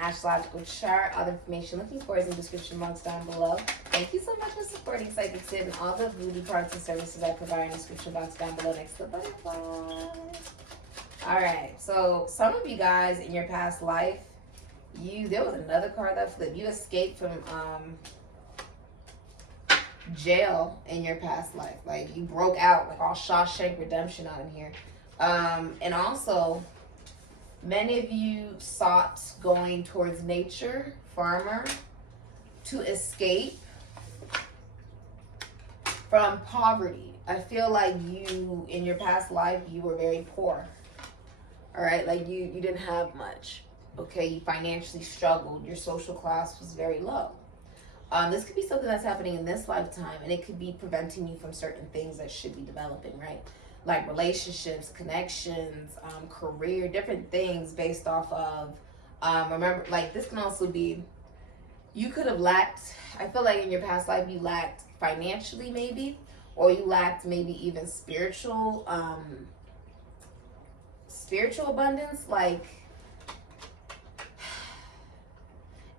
astrological chart. All the information looking for is in the description box down below. Thank you so much for supporting Sikiksyd and all the VOODOO products and services I provide in the description box down below next to the butterfly. Alright, so some of you guys in your past life, there was another card that flipped. You escaped from jail in your past life. Like, you broke out, like all Shawshank Redemption out in here. And also, many of you sought going towards nature, farmer, to escape from poverty. I feel like you, in your past life, you were very poor. All right, like you didn't have much. Okay, you financially struggled. Your social class was very low. This could be something that's happening in this lifetime, and it could be preventing you from certain things that should be developing, right? Like relationships, connections, career, different things based off of, remember, like this can also be, you could have lacked, I feel like in your past life you lacked financially maybe, or you lacked maybe even spiritual abundance. Like,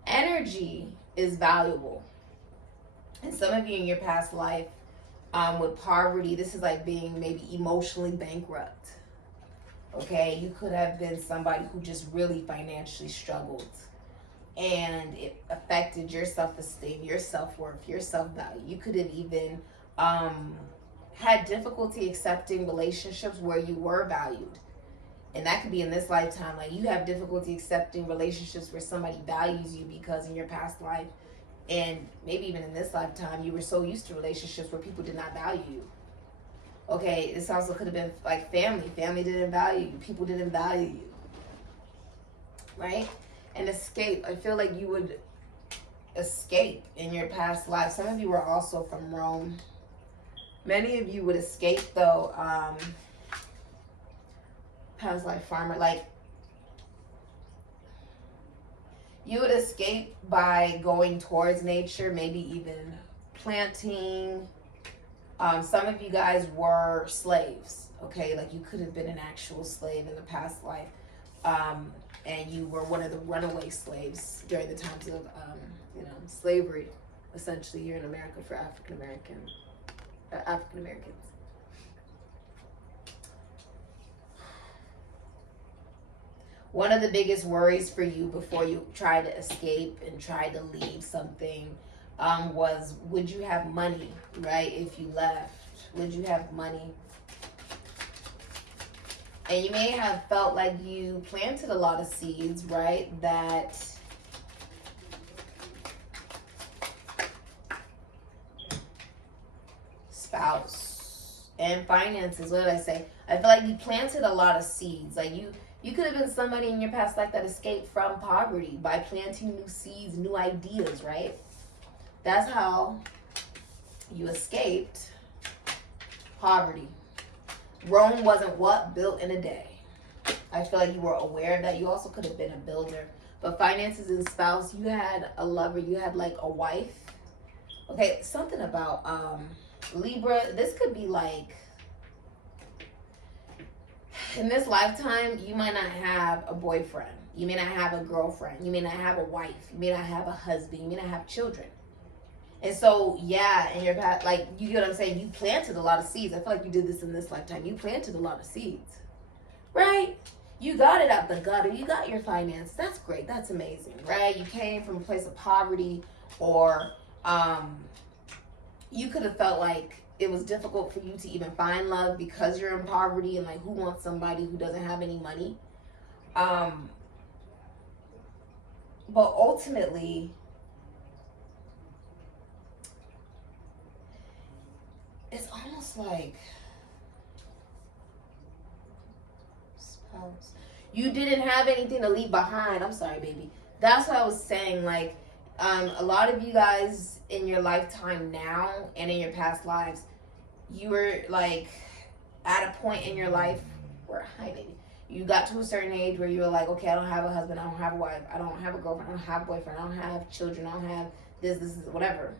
energy is valuable. And some of you in your past life, with poverty, this is like being maybe emotionally bankrupt. Okay, you could have been somebody who just really financially struggled, and it affected your self-esteem, your self-worth, your self-value. You could have even had difficulty accepting relationships where you were valued. And that could be in this lifetime. Like, you have difficulty accepting relationships where somebody values you, because in your past life, and maybe even in this lifetime, you were so used to relationships where people did not value you. Okay, this also could have been like family. Family didn't value you. People didn't value you. Right? And escape. I feel like you would escape in your past life. Some of you were also from Rome. Many of you would escape, though, past life farmer. Like, you would escape by going towards nature, maybe even planting. Some of you guys were slaves, okay? Like, you could have been an actual slave in the past life. And you were one of the runaway slaves during the times of, slavery, essentially, here in America for African Americans. One of the biggest worries for you before you try to escape and try to leave something was, would you have money, right? If you left, would you have money? And you may have felt like you planted a lot of seeds, right? That spouse and finances, what did I say? I feel like you planted a lot of seeds. Like, you could have been somebody in your past life that escaped from poverty by planting new seeds, new ideas, right? That's how you escaped poverty. Rome wasn't built in a day. I feel like you were aware of that. You also could have been a builder. But finances and spouse, you had a lover, you had like a wife. Okay, something about Libra. This could be like, in this lifetime, you might not have a boyfriend. You may not have a girlfriend. You may not have a wife. You may not have a husband. You may not have children. And so, yeah, in your past, like, you get what I'm saying? You planted a lot of seeds. I feel like you did this in this lifetime. You planted a lot of seeds, right? You got it out the gutter. You got your finance. That's great. That's amazing, right? You came from a place of poverty, or you could have felt like it was difficult for you to even find love because you're in poverty, and like, who wants somebody who doesn't have any money? But ultimately, it's almost like spouse. You didn't have anything to leave behind. I'm sorry, baby. That's what I was saying. Like, a lot of you guys in your lifetime now and in your past lives, you were like at a point in your life where, hi baby, you got to a certain age where you were like, okay, I don't have a husband, I don't have a wife, I don't have a girlfriend, I don't have a boyfriend, I don't have children, I don't have this, whatever.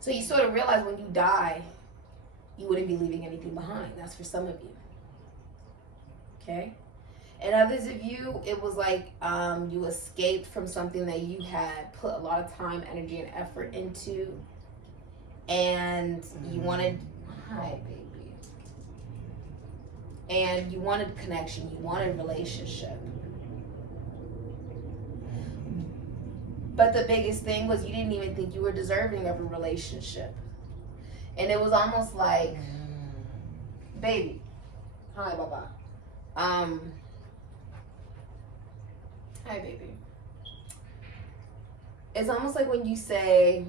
So you sort of realize when you die, you wouldn't be leaving anything behind. That's for some of you. Okay? And others of you, it was like you escaped from something that you had put a lot of time, energy, and effort into. And you wanted, hi, baby. And you wanted connection. You wanted relationship. But the biggest thing was you didn't even think you were deserving of a relationship. And it was almost like, baby, hi, Baba. Hi, baby. It's almost like when you say,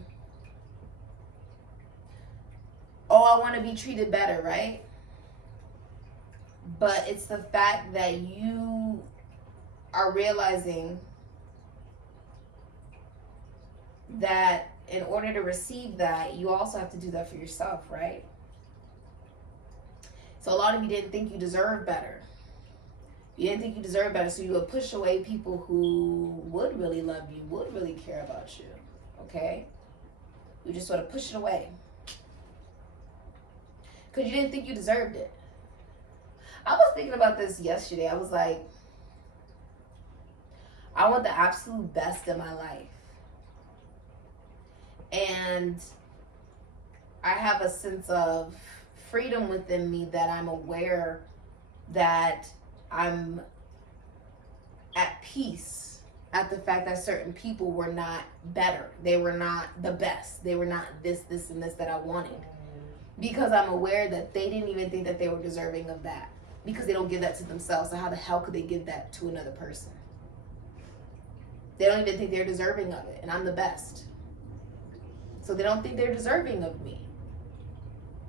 oh, I want to be treated better, right? But it's the fact that you are realizing that in order to receive that, you also have to do that for yourself, right? So a lot of you didn't think you deserved better. You didn't think you deserved better, so you would push away people who would really love you, would really care about you, okay? You just sort of push it away. Because you didn't think you deserved it. I was thinking about this yesterday. I was like, I want the absolute best in my life. And I have a sense of freedom within me that I'm aware that I'm at peace at the fact that certain people were not better. They were not the best. They were not this, and this that I wanted. Because I'm aware that they didn't even think that they were deserving of that. Because they don't give that to themselves. So how the hell could they give that to another person? They don't even think they're deserving of it. And I'm the best. So they don't think they're deserving of me.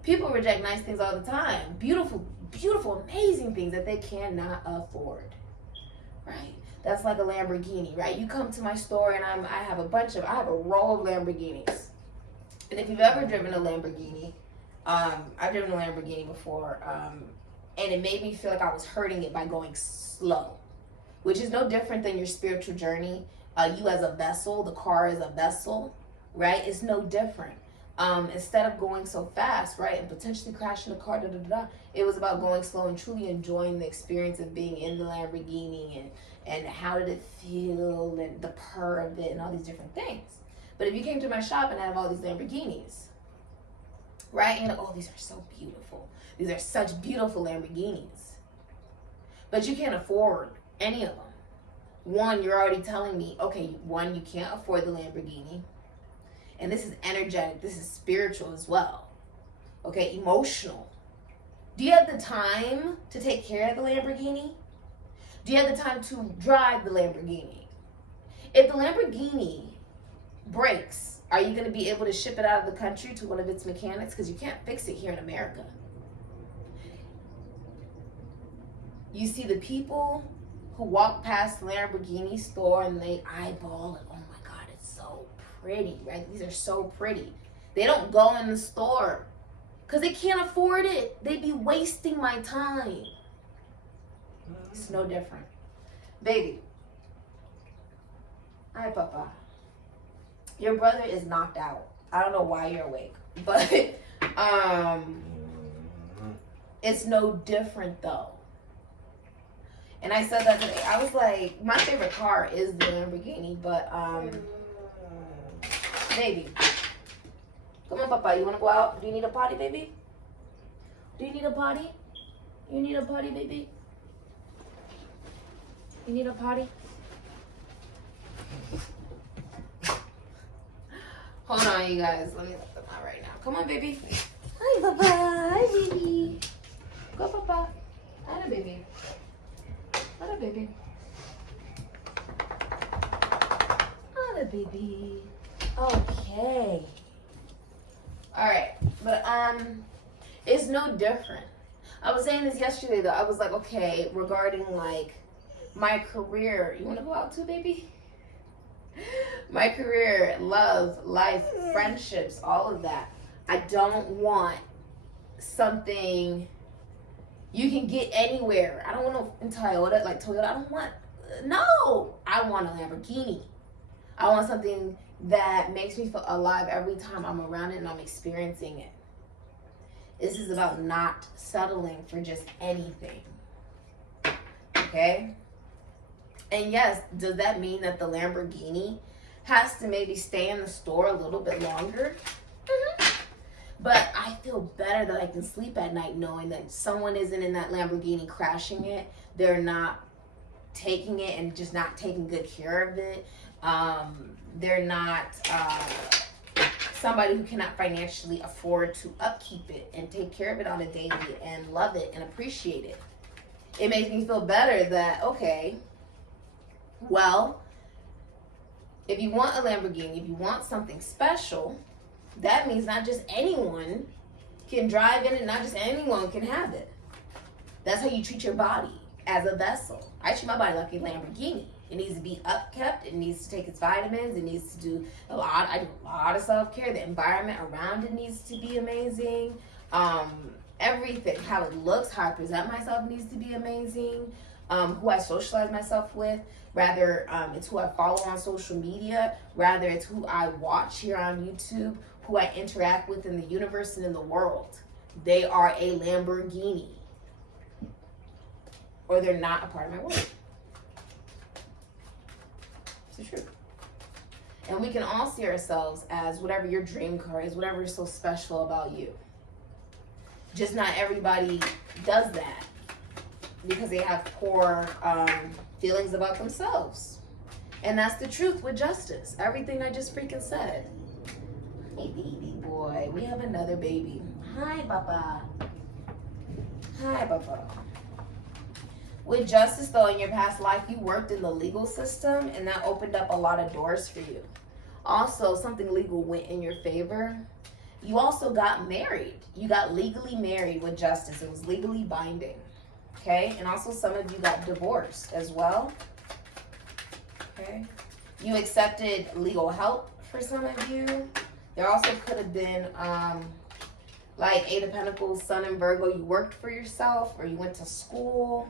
People reject nice things all the time. Beautiful, beautiful, amazing things that they cannot afford. Right? That's like a Lamborghini, right? You come to my store and I have a row of Lamborghinis. And if you've ever driven a Lamborghini, I've driven a Lamborghini before, and it made me feel like I was hurting it by going slow, which is no different than your spiritual journey. You as a vessel, the car is a vessel, right? It's no different. Instead of going so fast, right, and potentially crashing the car, it was about going slow and truly enjoying the experience of being in the Lamborghini and how did it feel and the purr of it and all these different things. But if you came to my shop and I have all these Lamborghinis, right, and you're like, oh, these are so beautiful. These are such beautiful Lamborghinis. But you can't afford any of them. One, you're already telling me, okay, one, you can't afford the Lamborghini. And this is energetic. This is spiritual as well. Okay, emotional. Do you have the time to take care of the Lamborghini? Do you have the time to drive the Lamborghini? If the Lamborghini breaks, are you going to be able to ship it out of the country to one of its mechanics? Because you can't fix it here in America. You see the people who walk past the Lamborghini store and they eyeball it. Oh my God, it's so pretty, right? These are so pretty. They don't go in the store because they can't afford it. They'd be wasting my time. It's no different. Baby. Hi, Papa. Your brother is knocked out. I don't know why you're awake, but it's no different though. And I said that today. I was like, my favorite car is the Lamborghini, but baby, come on, Papa. You want to go out? Do you need a potty, baby? Do you need a potty? You need a potty, baby? You need a potty? Hold on, you guys. Let me let them out right now. Come on, baby. Hi, Papa. Hi, baby. Go, Papa. Hi, baby. Hi, baby. Hi, baby. Okay. All right, but it's no different. I was saying this yesterday though. I was like, okay, regarding like my career. You want to go out too, baby? My career, love, life, friendships, all of that. I don't want something you can get anywhere. I don't want no Toyota, like Toyota. I don't want, no. I want a Lamborghini. I want something that makes me feel alive every time I'm around it and I'm experiencing it. This is about not settling for just anything. Okay? And yes, does that mean that the Lamborghini has to maybe stay in the store a little bit longer? But I feel better that I can sleep at night knowing that someone isn't in that Lamborghini crashing it. They're not taking it and just not taking good care of it. They're not somebody who cannot financially afford to upkeep it and take care of it on a daily and love it and appreciate it. It makes me feel better that, okay, well, if you want a Lamborghini, if you want something special, that means not just anyone can drive in it, not just anyone can have it. That's how you treat your body, as a vessel. I treat my body like a Lamborghini. It needs to be upkept. It needs to take its vitamins. It needs to do a lot. I do a lot of self-care. The environment around it needs to be amazing. Everything, how it looks, how I present myself needs to be amazing. Who I socialize myself with, rather it's who I follow on social media, rather it's who I watch here on YouTube, who I interact with in the universe and in the world. They are a Lamborghini, or they're not a part of my world. It's the truth. And we can all see ourselves as whatever your dream car is, whatever is so special about you. Just not everybody does that because they have poor feelings about themselves. And that's the truth with justice. Everything I just freaking said. Hey, baby boy. We have another baby. Hi, Papa. Hi, Papa. With justice, though, in your past life, you worked in the legal system, and that opened up a lot of doors for you. Also, something legal went in your favor. You also got married. You got legally married with justice. It was legally binding. Okay? And also some of you got divorced as well. Okay? You accepted legal help for some of you. There also could have been, like Eight of Pentacles, Sun and Virgo, you worked for yourself or you went to school.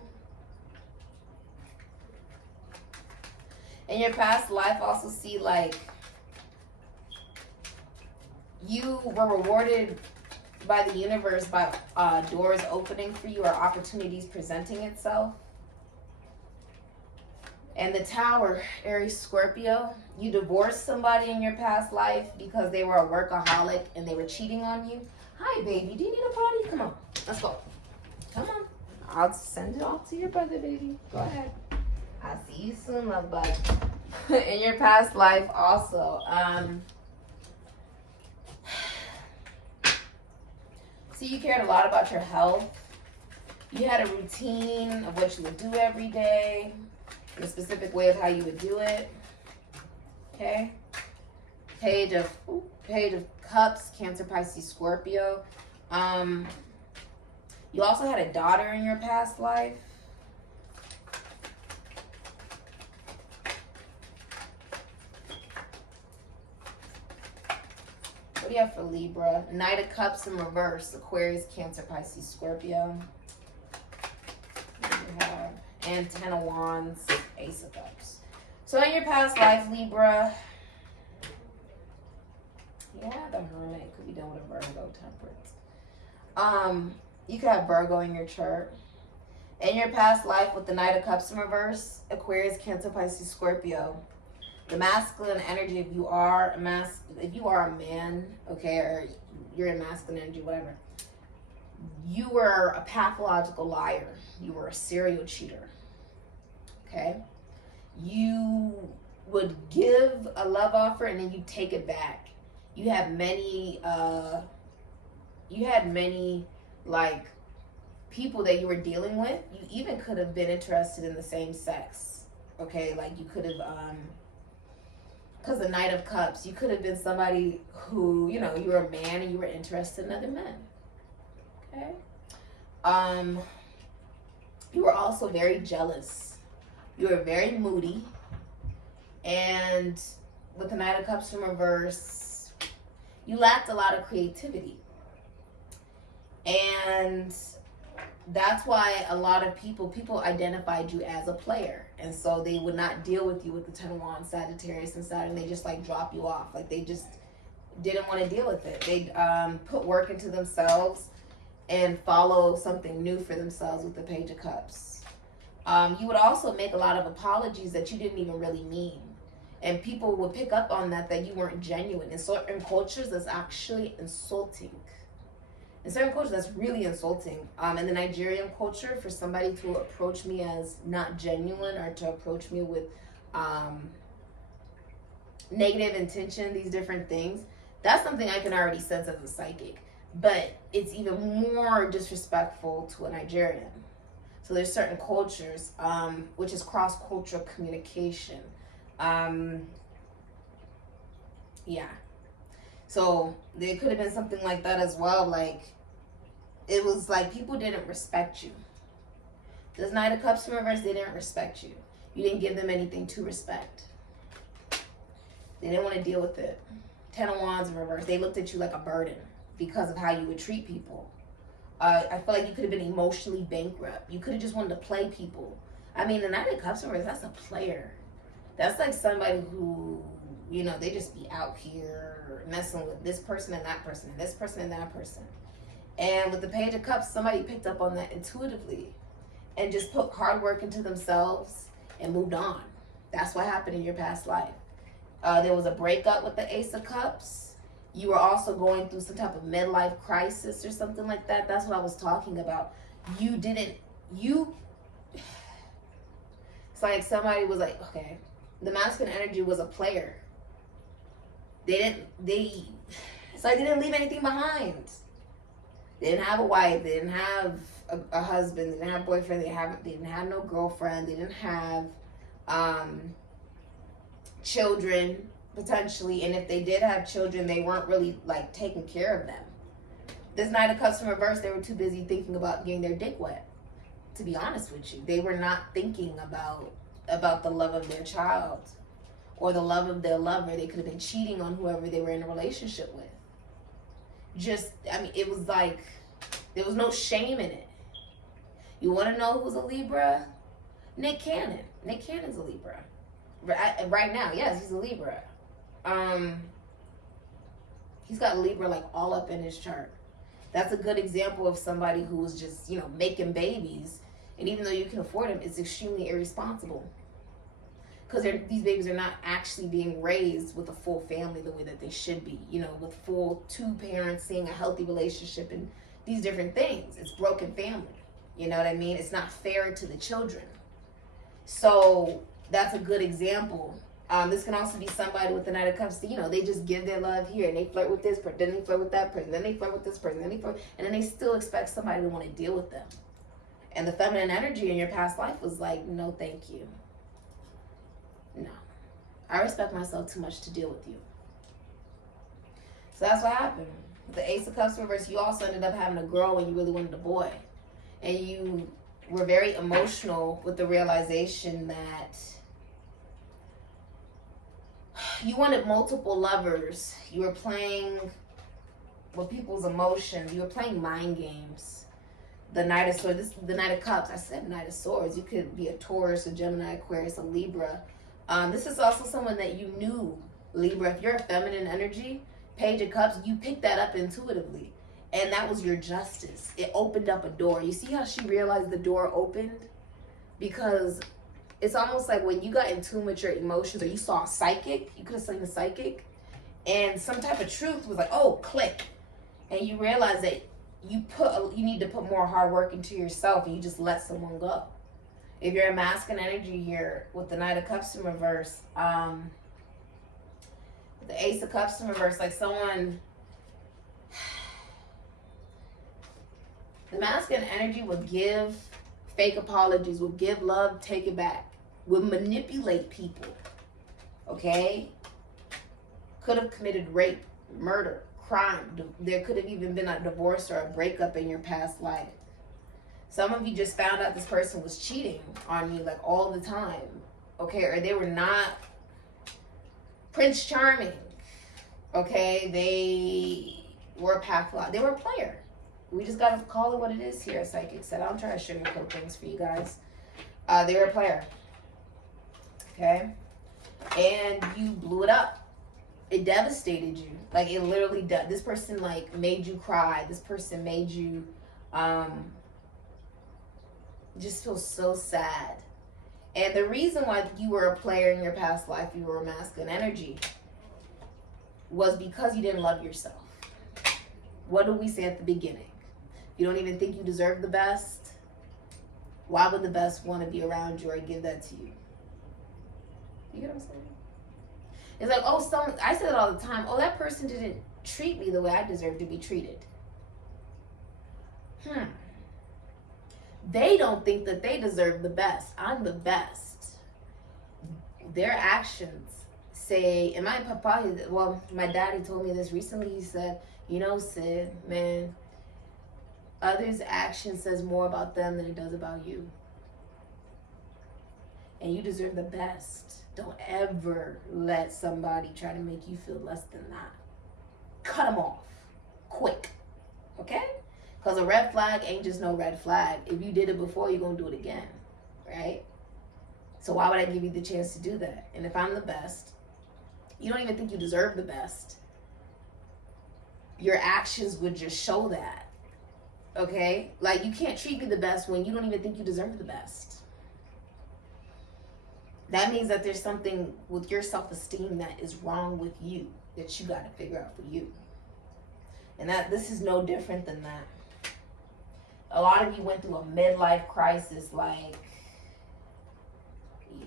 In your past life, also see like you were rewarded by the universe by doors opening for you or opportunities presenting itself. And the Tower, Aries, Scorpio, you divorced somebody in your past life because they were a workaholic and they were cheating on you. Hi, baby. Do you need a potty? Come on. Let's go. Come on. I'll send it off to your brother, baby. Go ahead. I'll see you soon, love bug. In your past life also, see, you cared a lot about your health. You had a routine of what you would do every day, a specific way of how you would do it. Okay? Page of Cups, Cancer, Pisces, Scorpio. You also had a daughter in your past life. What do you have for Libra? Knight of Cups in reverse. Aquarius, Cancer, Pisces, Scorpio. What do you have? And Ten of Wands, Ace of Cups. So in your past life, Libra, yeah, the Hermit could be done with a Virgo, Temperance. You could have Virgo in your chart. In your past life, with the Knight of Cups in reverse, Aquarius, Cancer, Pisces, Scorpio. The masculine energy, if you are a man, okay, or you're in masculine energy, whatever, you were a pathological liar. You were a serial cheater. Okay? You would give a love offer and then you take it back. You had many like people that you were dealing with. You even could have been interested in the same sex. Okay, like you could have because the Knight of Cups, you could have been somebody who, you know, you were a man and you were interested in other men. Okay? You were also very jealous. You were very moody. And with the Knight of Cups in reverse, you lacked a lot of creativity. And that's why a lot of people identified you as a player. And so they would not deal with you with the Ten of Wands, Sagittarius, and Saturn. They just like drop you off. Like they just didn't want to deal with it. They'd put work into themselves and follow something new for themselves with the Page of Cups. You would also make a lot of apologies that you didn't even really mean. And people would pick up on that you weren't genuine. In certain cultures, that's actually insulting. In certain cultures, that's really insulting. In the Nigerian culture, for somebody to approach me as not genuine or to approach me with negative intention, these different things, that's something I can already sense as a psychic. But it's even more disrespectful to a Nigerian. So there's certain cultures, which is cross-cultural communication. Yeah. So there could have been something like that as well. Like, it was like people didn't respect you. This Knight of Cups in reverse, they didn't respect you. You didn't give them anything to respect. They didn't want to deal with it. Ten of Wands in reverse, they looked at you like a burden because of how you would treat people. I feel like you could have been emotionally bankrupt. You could have just wanted to play people. I mean, the Knight of Cups in reverse, that's a player. That's like somebody who, you know, they just be out here messing with this person and that person and this person and that person. And with the Page of Cups, somebody picked up on that intuitively and just put hard work into themselves and moved on. That's what happened in your past life. There was a breakup with the Ace of Cups. You were also going through some type of midlife crisis or something like that. That's what I was talking about. It's like somebody was like, okay, the masculine energy was a player. It's like they didn't leave anything behind. They didn't have a wife. They didn't have a husband. They didn't have a boyfriend. They didn't have no girlfriend. They didn't have children, potentially. And if they did have children, they weren't really like taking care of them. This Knight of Cups in reverse, they were too busy thinking about getting their dick wet. To be honest with you, they were not thinking about the love of their child or the love of their lover. They could have been cheating on whoever they were in a relationship with. It was like, there was no shame in it. You want to know who's a Libra? Nick Cannon. Nick Cannon's a Libra. Right now, yes, he's a Libra. He's got Libra like all up in his chart. That's a good example of somebody who was just, you know, making babies. And even though you can afford them, it's extremely irresponsible. Because these babies are not actually being raised with a full family the way that they should be. You know, with full two parents, seeing a healthy relationship and these different things. It's broken family. You know what I mean? It's not fair to the children. So that's a good example. This can also be somebody with the Knight of Cups. You know, they just give their love here and they flirt with this person, then they flirt with that person, then they flirt with this person, then they flirt, and then they still expect somebody to want to deal with them. And the feminine energy in your past life was like, no, thank you. No. I respect myself too much to deal with you. So that's what happened. With the Ace of Cups reverse, you also ended up having a girl when you really wanted a boy. And you were very emotional with the realization that you wanted multiple lovers. You were playing with people's emotions. You were playing mind games. The Knight of Swords, the Knight of Cups. I said Knight of Swords. You could be a Taurus, a Gemini, Aquarius, a Libra. This is also someone that you knew, Libra. If you're a feminine energy, Page of Cups, you picked that up intuitively. And that was your justice. It opened up a door. You see how she realized the door opened? Because it's almost like when you got in tune with your emotions, or you saw a psychic, you could have seen a psychic, and some type of truth was like, oh, click. And you realize that you need to put more hard work into yourself, and you just let someone go. If you're a masculine energy here with the Knight of Cups in reverse, with the Ace of Cups in reverse, like someone, the masculine energy would give fake apologies, would give love, take it back, would manipulate people, okay? Could have committed rape, murder, crime. There could have even been a divorce or a breakup in your past life. Some of you just found out this person was cheating on you like all the time, okay? Or they were not Prince Charming, okay? They were a pathological, they were a player. We just gotta call it what it is here, Sikiksyd. I don't try to sugarcoat things for you guys. They were a player, okay? And you blew it up. It devastated you. Like, it literally did. This person, like, made you cry. This person made you, It just feels so sad. And the reason why you were a player in your past life, you were a masculine energy, was because you didn't love yourself. What do we say at the beginning? You don't even think you deserve the best? Why would the best want to be around you or give that to you? You get what I'm saying? It's like, oh, I say it all the time. Oh, that person didn't treat me the way I deserve to be treated. They don't think that they deserve the best. I'm the best. Their actions say, and my daddy told me this recently. He said, you know, Sid, man, others' action says more about them than it does about you. And you deserve the best. Don't ever let somebody try to make you feel less than that. Cut them off. Quick. Okay? Because a red flag ain't just no red flag. If you did it before, you're going to do it again. Right? So why would I give you the chance to do that? And if I'm the best, you don't even think you deserve the best. Your actions would just show that. Okay? Like, you can't treat me the best when you don't even think you deserve the best. That means that there's something with your self-esteem that is wrong with you that you got to figure out for you. And that this is no different than that. A lot of you went through a midlife crisis, like,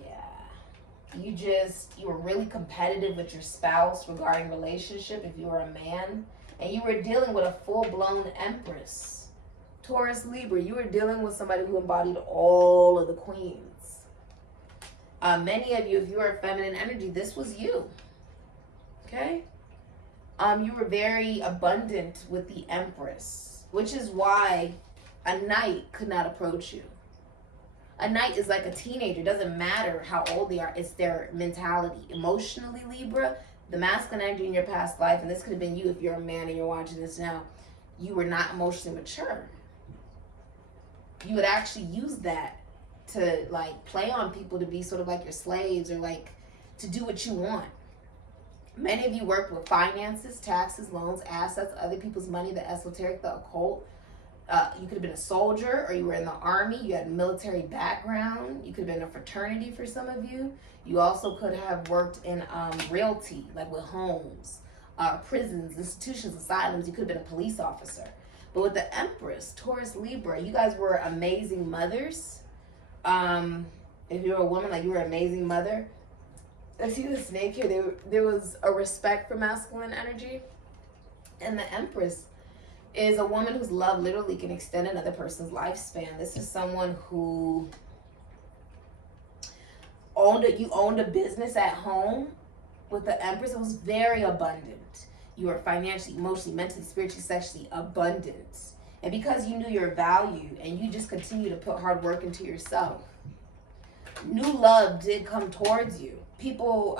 yeah. You were really competitive with your spouse regarding relationship if you were a man. And you were dealing with a full-blown Empress. Taurus, Libra, you were dealing with somebody who embodied all of the queens. Many of you, if you are feminine energy, this was you. Okay? You were very abundant with the Empress, which is why a knight could not approach you. A knight is like a teenager. It doesn't matter how old they are. It's their mentality. Emotionally, Libra, the masculine energy in your past life, and this could have been you if you're a man and you're watching this now, you were not emotionally mature. You would actually use that to like play on people to be sort of like your slaves or like to do what you want. Many of you worked with finances, taxes, loans, assets, other people's money, the esoteric, the occult. You could have been a soldier or you were in the army. You had a military background. You could have been a fraternity for some of you. You also could have worked in realty, like with homes, prisons, institutions, asylums. You could have been a police officer. But with the Empress, Taurus, Libra, you guys were amazing mothers. If you're a woman, like you were an amazing mother. I see the snake here. There was a respect for masculine energy. And the Empress is a woman whose love literally can extend another person's lifespan. This is someone who you owned a business at home with the Empress. It was very abundant. You were financially, emotionally, mentally, spiritually, sexually abundant. And because you knew your value and you just continue to put hard work into yourself, new love did come towards you. People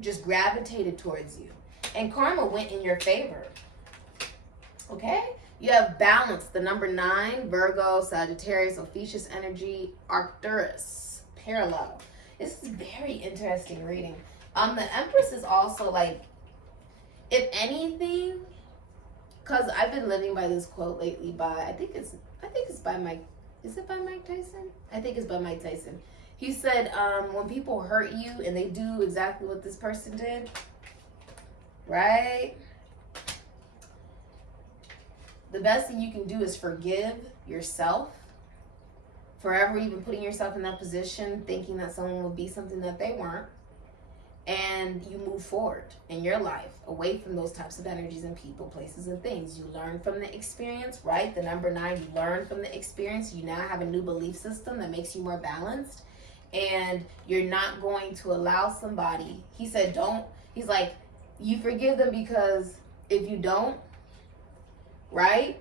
just gravitated towards you. And karma went in your favor. Okay? You have balance, the number 9, Virgo, Sagittarius, Ophiuchus energy, Arcturus, parallel. This is very interesting reading. The Empress is also like, if anything, because I've been living by this quote lately by, I think it's by Mike, is it by Mike Tyson? I think it's by Mike Tyson. He said, when people hurt you and they do exactly what this person did, right? The best thing you can do is forgive yourself. Forever even putting yourself in that position, thinking that someone would be something that they weren't. And you move forward in your life, away from those types of energies and people, places, and things. You learn from the experience, right? The number 9, you learn from the experience. You now have a new belief system that makes you more balanced. And you're not going to allow somebody, he said, he's like, you forgive them because if you don't, right,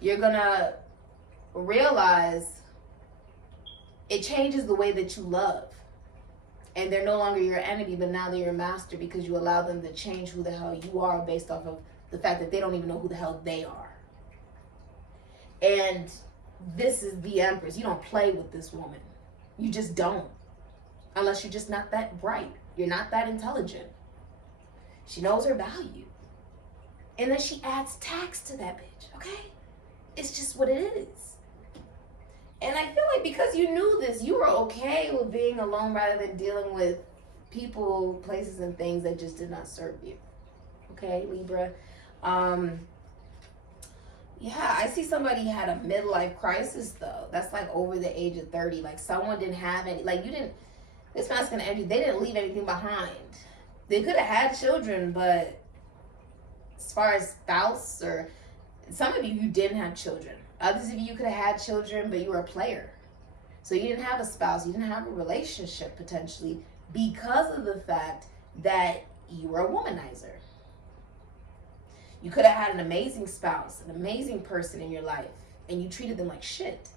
you're going to realize it changes the way that you love. And they're no longer your enemy, but now they're your master because you allow them to change who the hell you are based off of the fact that they don't even know who the hell they are. And this is the Empress. You don't play with this woman. You just don't. Unless you're just not that bright. You're not that intelligent. She knows her value. And then she adds tax to that bitch, okay? It's just what it is. And I feel like because you knew this, you were okay with being alone rather than dealing with people, places, and things that just did not serve you. Okay, Libra. Yeah, I see somebody had a midlife crisis though. That's like over the age of 30. Like someone didn't have any, like you didn't, this masculine energy, they didn't leave anything behind. They could have had children, but as far as spouse, or some of you didn't have children. Others of you could have had children, but you were a player. So you didn't have a spouse, you didn't have a relationship potentially because of the fact that you were a womanizer. You could have had an amazing spouse, an amazing person in your life, and you treated them like shit.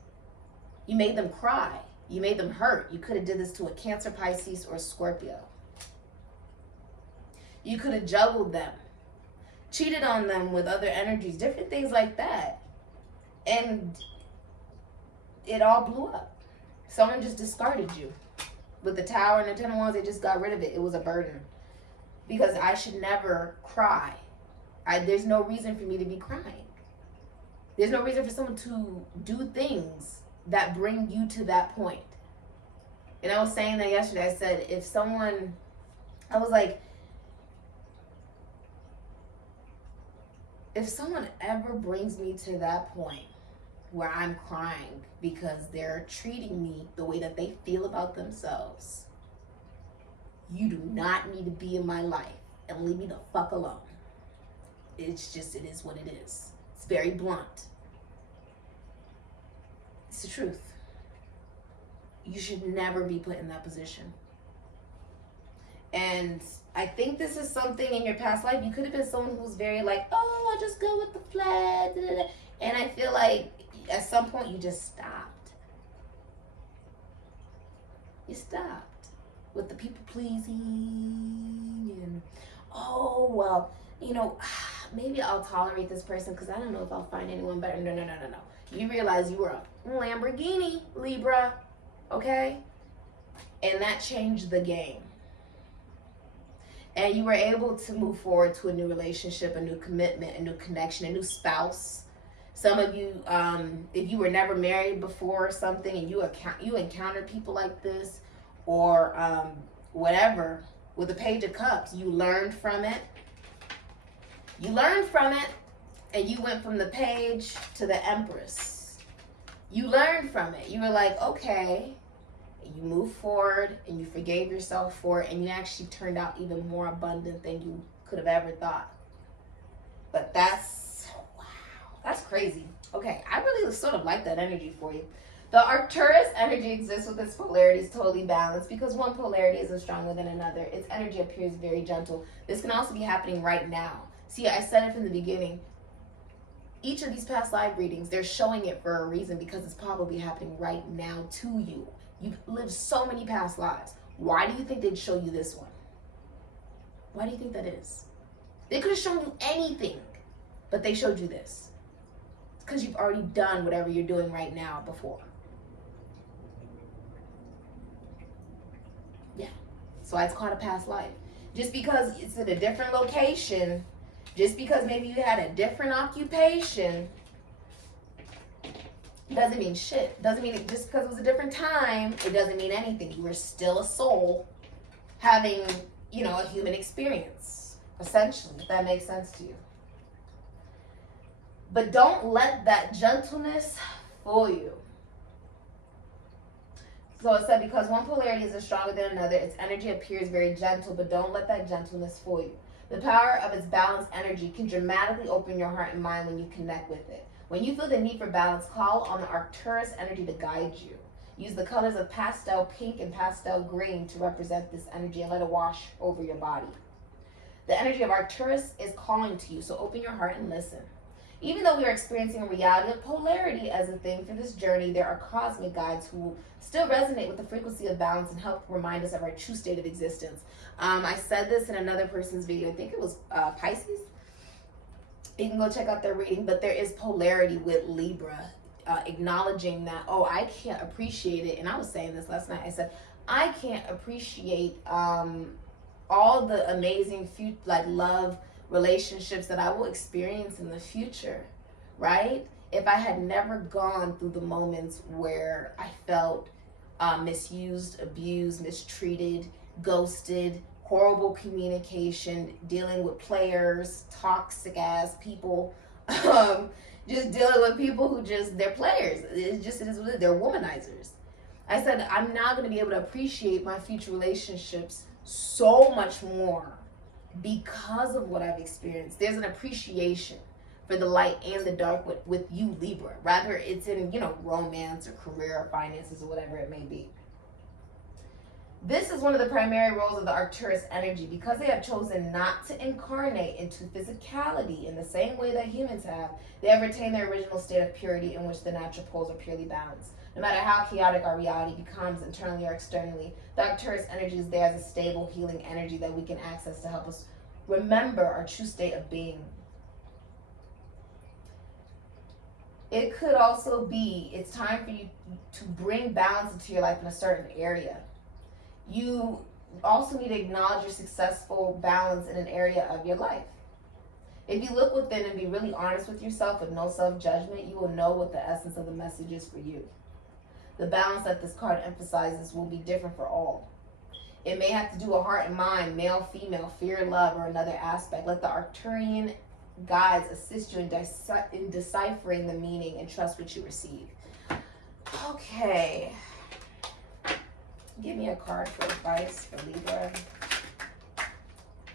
You made them cry. You made them hurt. You could have did this to a Cancer, Pisces, or a Scorpio. You could have juggled them, cheated on them with other energies, different things like that. And it all blew up. Someone just discarded you. With the Tower and the Ten of Wands, they just got rid of it. It was a burden. Because I should never cry. There's no reason for me to be crying. There's no reason for someone to do things that bring you to that point. And I was saying that yesterday. I said, if someone, I was like, if someone ever brings me to that point where I'm crying because they're treating me the way that they feel about themselves, you do not need to be in my life, and leave me the fuck alone. It's just, it is what it is. It's very blunt. It's the truth. You should never be put in that position. And I think this is something in your past life. You could have been someone who was very like, oh, I'll just go with the flow. And I feel like at some point you just stopped. You stopped with the people pleasing and, oh, well, you know, maybe I'll tolerate this person because I don't know if I'll find anyone better. No. You realize you were a Lamborghini, Libra, okay? And that changed the game. And you were able to move forward to a new relationship, a new commitment, a new connection, a new spouse. Some of you, if you were never married before or something, and you encountered people like this, or whatever, with the Page of Cups, you learned from it. You learned from it, and you went from the Page to the Empress. You learned from it. You were like, okay. You moved forward, and you forgave yourself for it, and you actually turned out even more abundant than you could have ever thought. But that's, wow, that's crazy. Okay, I really sort of like that energy for you. The Arcturus energy exists with its polarities totally balanced because one polarity isn't stronger than another. Its energy appears very gentle. This can also be happening right now. See, I said it from the beginning. Each of these past live readings, they're showing it for a reason because it's probably happening right now to you. You've lived so many past lives. Why do you think they'd show you this one? Why do you think that is? They could have shown you anything, but they showed you this. It's because you've already done whatever you're doing right now before. Yeah. So it's called a past life. Just because it's in a different location, just because maybe you had a different occupation, doesn't mean shit. Doesn't mean it, just because it was a different time, it doesn't mean anything. You were still a soul having, you know, a human experience, essentially, if that makes sense to you. But don't let that gentleness fool you. So it said, because one polarity is stronger than another, its energy appears very gentle, but don't let that gentleness fool you. The power of its balanced energy can dramatically open your heart and mind when you connect with it. When you feel the need for balance, call on the Arcturus energy to guide you. Use the colors of pastel pink and pastel green to represent this energy and let it wash over your body. The energy of Arcturus is calling to you, so open your heart and listen. Even though we are experiencing a reality of polarity as a thing for this journey, there are cosmic guides who still resonate with the frequency of balance and help remind us of our true state of existence. I said this in another person's video. I think it was Pisces. You can go check out their reading, but there is polarity with Libra, acknowledging that, oh, I can't appreciate it. And I was saying this last night. I said, I can't appreciate all the amazing love relationships that I will experience in the future, right? if I had never gone through the moments where I felt misused, abused, mistreated, ghosted, horrible communication, dealing with players, toxic ass people, just dealing with people who just, they're players. It is what it is. They're womanizers. I said, I'm now going to be able to appreciate my future relationships so much more because of what I've experienced. There's an appreciation for the light and the dark with you, Libra. Rather it's in, you know, romance or career or finances or whatever it may be. This is one of the primary roles of the Arcturus energy because they have chosen not to incarnate into physicality in the same way that humans have. They have retained their original state of purity in which the natural poles are purely balanced. No matter how chaotic our reality becomes internally or externally, the Arcturus energy is there as a stable, healing energy that we can access to help us remember our true state of being. It could also be, it's time for you to bring balance into your life in a certain area. You also need to acknowledge your successful balance in an area of your life. If you look within and be really honest with yourself with no self-judgment, you will know what the essence of the message is for you. The balance that this card emphasizes will be different for all. It may have to do with heart and mind, male, female, fear, love, or another aspect. Let the Arcturian guides assist you in deciphering the meaning and trust what you receive. Okay. Give me a card for advice for Libra.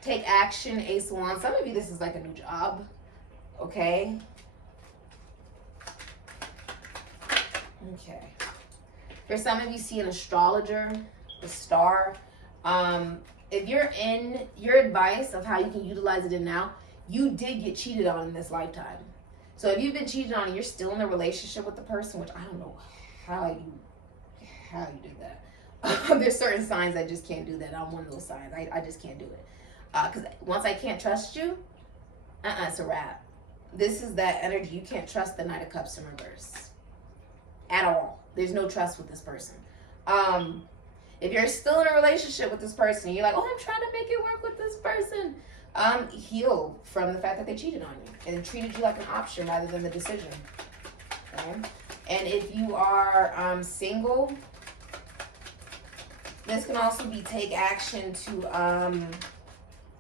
Take action, Ace of Wands. Some of you, this is like a new job. Okay. Okay. For some of you, see an astrologer, a star. If you're in your advice of how you can utilize it in now, you did get cheated on in this lifetime. So if you've been cheated on and you're still in a relationship with the person, which I don't know how you did that. There's certain signs I just can't do that. I'm one of those signs. I just can't do it. Because once I can't trust you, it's a wrap. This is that energy. You can't trust the Knight of Cups in reverse. At all. There's no trust with this person. If you're still in a relationship with this person, you're like, oh, I'm trying to make it work with this person. Heal from the fact that they cheated on you and treated you like an option rather than the decision. Okay? And if you are single, this can also be take action to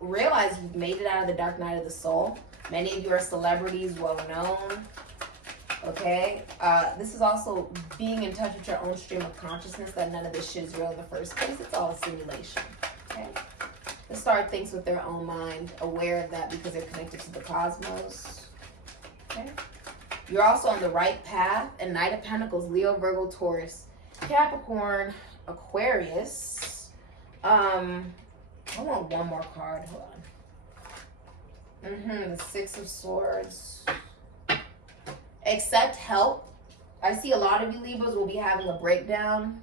realize you've made it out of the dark night of the soul. Many of you are celebrities, well known. Okay, this is also being in touch with your own stream of consciousness, that none of this shit is real in the first place. It's all a simulation. Okay, the star thinks with their own mind, aware of that because they're connected to the cosmos. Okay, you're also on the right path. And Knight of Pentacles, Leo, Virgo, Taurus, Capricorn, Aquarius. I want one more card. Hold on. The Six of Swords. Accept help. I see a lot of you Libras will be having a breakdown.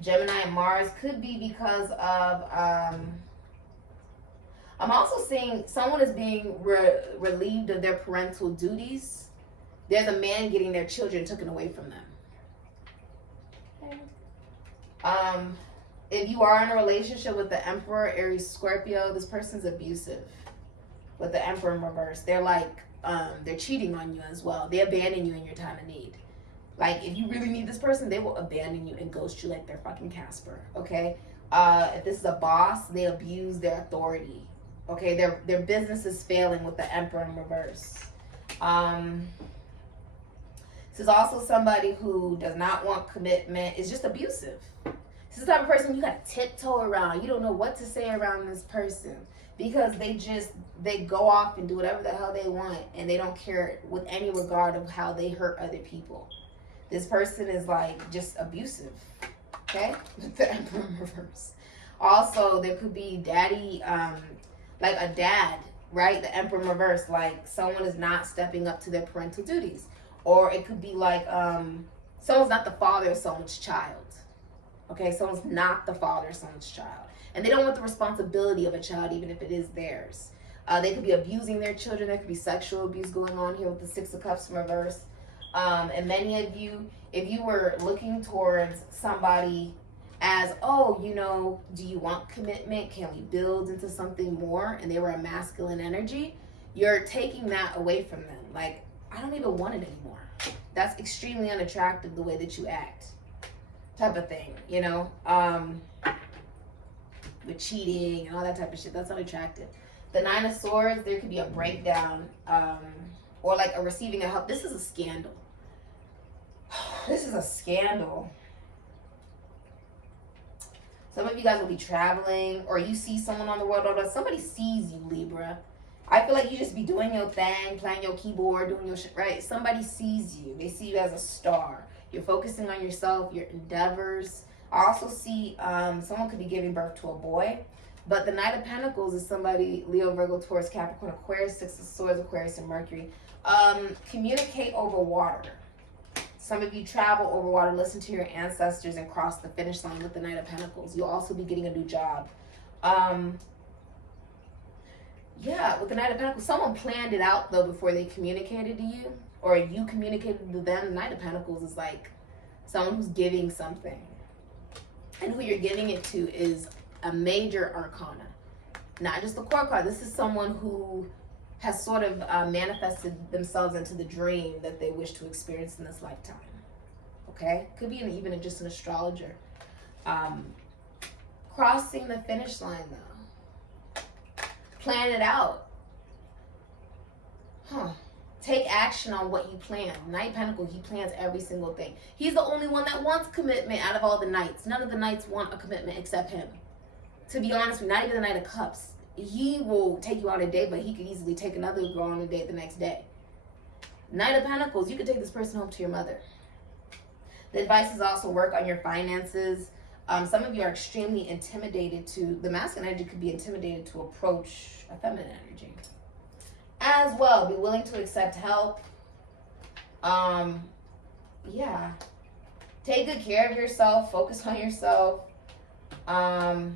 Gemini and Mars could be because of I'm also seeing someone is being relieved of their parental duties. There's a man getting their children taken away from them. Okay. If you are in a relationship with the Emperor, Aries, Scorpio, this person's abusive. With the Emperor in reverse, they're like they're cheating on you as well. They abandon you in your time of need. Like, if you really need this person, they will abandon you and ghost you like they're fucking Casper. Okay. If this is a boss, they abuse their authority. Okay. Their business is failing with the Emperor in reverse. This is also somebody who does not want commitment. Is just abusive. This is the type of person you gotta tiptoe around. You don't know what to say around this person because they go off and do whatever the hell they want and they don't care with any regard of how they hurt other people. This person is like just abusive. Okay? The Emperor in reverse. Also, there could be daddy, like a dad, right? The Emperor in reverse, like someone is not stepping up to their parental duties. Or it could be like someone's not the father of someone's child. Okay, someone's not the father of someone's child. And they don't want the responsibility of a child even if it is theirs. They could be abusing their children. There could be sexual abuse going on here with the Six of Cups in reverse. And many of you, if you were looking towards somebody as, oh, you know, do you want commitment? Can we build into something more? And they were a masculine energy. You're taking that away from them. Like, I don't even want it anymore. That's extremely unattractive, the way that you act, type of thing, you know, with cheating and all that type of shit. That's unattractive. The Nine of Swords, there could be a breakdown, or like a receiving a help. This is a scandal. This is a scandal. Some of you guys will be traveling, or you see someone on the road, or somebody sees you, Libra. I feel like you just be doing your thing, playing your keyboard, doing your shit, right? Somebody sees you. They see you as a star. You're focusing on yourself, your endeavors. I also see someone could be giving birth to a boy. But the Knight of Pentacles is somebody, Leo, Virgo, Taurus, Capricorn, Aquarius, Six of Swords, Aquarius, and Mercury. Communicate over water. Some of you travel over water, listen to your ancestors, and cross the finish line with the Knight of Pentacles. You'll also be getting a new job. Yeah, with the Knight of Pentacles, someone planned it out, though, before they communicated to you, or you communicated to them. The Knight of Pentacles is like someone who's giving something. And who you're giving it to is a major arcana. Not just the court card. This is someone who has sort of manifested themselves into the dream that they wish to experience in this lifetime. Okay? Could be even just an astrologer. Crossing the finish line, though. Plan it out. Take action on what you plan. Knight of Pentacles, he plans every single thing. He's the only one that wants commitment out of all the knights. None of the knights want a commitment except him. To be honest with you, not even the Knight of Cups. He will take you on a date, but he could easily take another girl on a date the next day. Knight of Pentacles, you could take this person home to your mother. The advice is also work on your finances. Some of you are extremely intimidated to, the masculine energy could be intimidated to approach a feminine energy. As well, be willing to accept help. Yeah. Take good care of yourself. Focus on yourself. Yeah.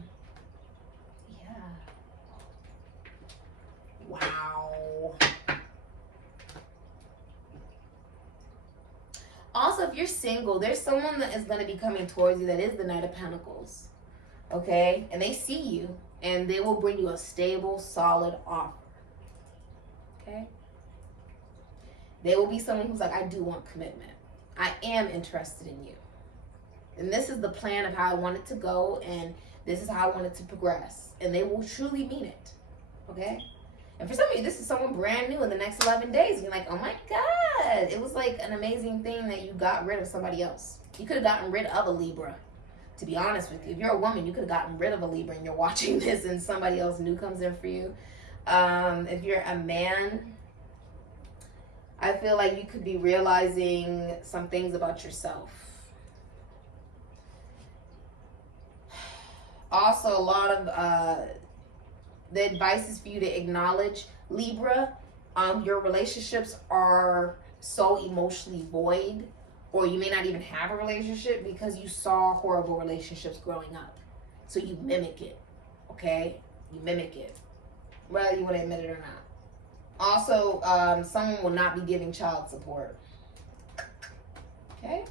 Wow. Also, if you're single, there's someone that is going to be coming towards you that is the Knight of Pentacles. Okay? And they see you, and they will bring you a stable, solid offer. Okay? They will be someone who's like, I do want commitment. I am interested in you. And this is the plan of how I want it to go, and this is how I want it to progress. And they will truly mean it. Okay? And for some of you, this is someone brand new in the next 11 days. You're like, oh my God. It was like an amazing thing that you got rid of somebody else. You could have gotten rid of a Libra, to be honest with you. If you're a woman, you could have gotten rid of a Libra, and you're watching this and somebody else new comes in for you. If you're a man, I feel like you could be realizing some things about yourself. Also, a lot of the advice is for you to acknowledge, Libra, your relationships are so emotionally void, or you may not even have a relationship because you saw horrible relationships growing up. So you mimic it, okay? You mimic it, whether you want to admit it or not. Also, someone will not be giving child support. Okay?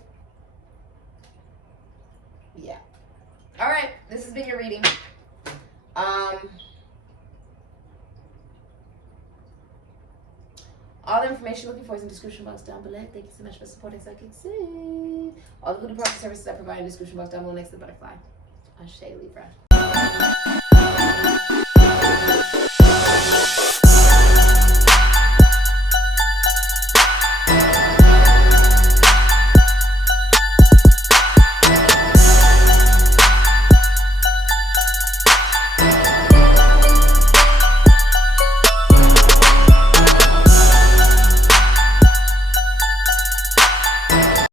Yeah. All right. This has been your reading. All the information you're looking for is in the description box down below. Thank you so much for supporting Sikiksyd. All the VOODOO product services I provide in the description box down below next to the butterfly. Ashe, Libra.